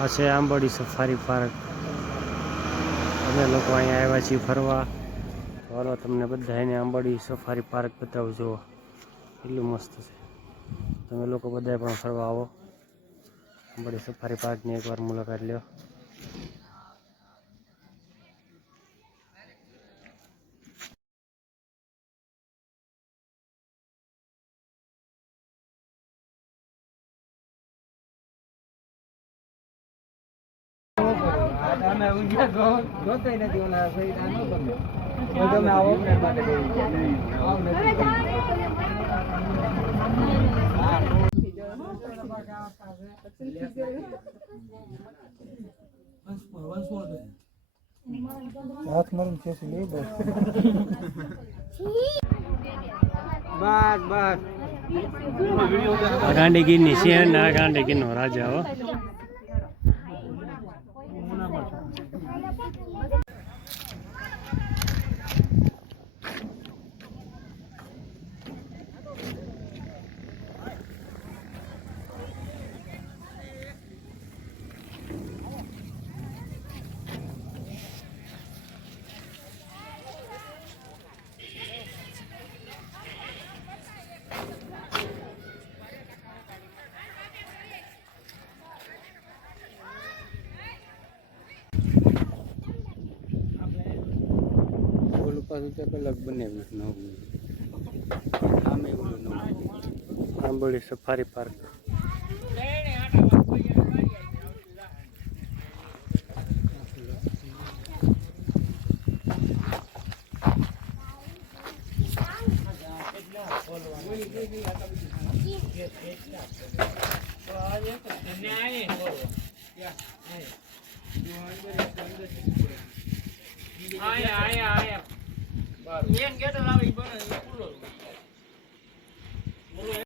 આ છે આંબોડી safari park. અમે લોકો અહીંયા આવ્યા છીએ ફરવા. ચાલો તમને બધા એને આંબોડી સફારી પાર્ક બતાવું જુઓ એટલું મસ્ત છે. તમે લોકો બધા પણ ફરવા આવો. આંબોડી સફારી પાર્કની એકવાર મુલાકાત લ્યો. તમે ઊંઝા ગો- ગોતોય નથી ઓલા સૈદા નો ગમે. તમે. હાથ મરણ છે બસ બસ બસ આ ગાંડીગીરની સિંહ ને આ ગાંડીગીરનો રાજા, હો Thank you. પાછું તે કલાક બનાવ્યું નવું આમે એવું નવું આંબોળી સફારી પાર્ક Yeah. આયા આયા આયા બરાબર એન ગેટર આવે એ બને પૂરો